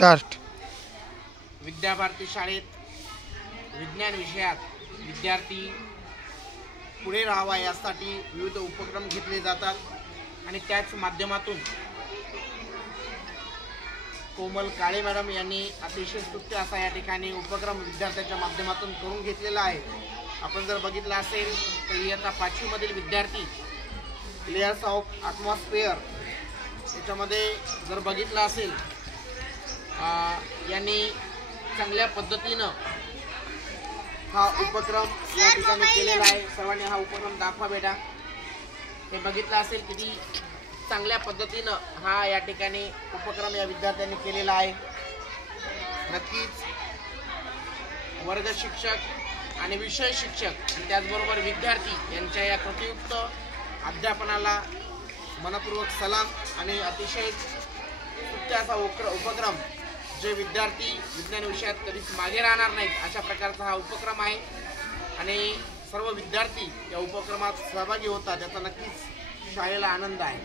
Start. Vidya Bharati शाळेत विज्ञान विषयात विद्यार्थी पुढे राहावा यासाठी विविध उपक्रम घेतले जातात आणि त्याच माध्यमातून कोमल काळे मॅडम यांनी अतिशय स्तुत्य असा या ठिकाणी उपक्रम विद्यार्थ्यांच्या माध्यमातून करून घेतलेला आहे. आपण जर बघितलं असेल तर इयत्ता 5वी मधील विद्यार्थी लेयर्स ऑफ ॲटमॉस्फिअर याच्यामध्ये जर बघितलं असेल यांनी चांगल्या पद्धतीनं हा उपक्रम या ठिकाणी केलेला आहे. सर्वांनी हा उपक्रम दाखवा बेटा. हे बघितलं असेल किती चांगल्या पद्धतीनं हा या ठिकाणी उपक्रम या विद्यार्थ्यांनी केलेला आहे. नक्कीच वर्ग शिक्षक आणि विषय शिक्षक आणि त्याचबरोबर विद्यार्थी यांच्या या कृतीयुक्त अध्यापनाला मनपूर्वक सलाम आणि अतिशय स्तुत्य असा उपक्रम जे विद्यार्थी विज्ञान विषयात कधीच मागे राहणार नाहीत अशा प्रकारचा हा उपक्रम आहे आणि सर्व विद्यार्थी या उपक्रमात सहभागी होतात. याचा नक्कीच शाळेला आनंद आहे.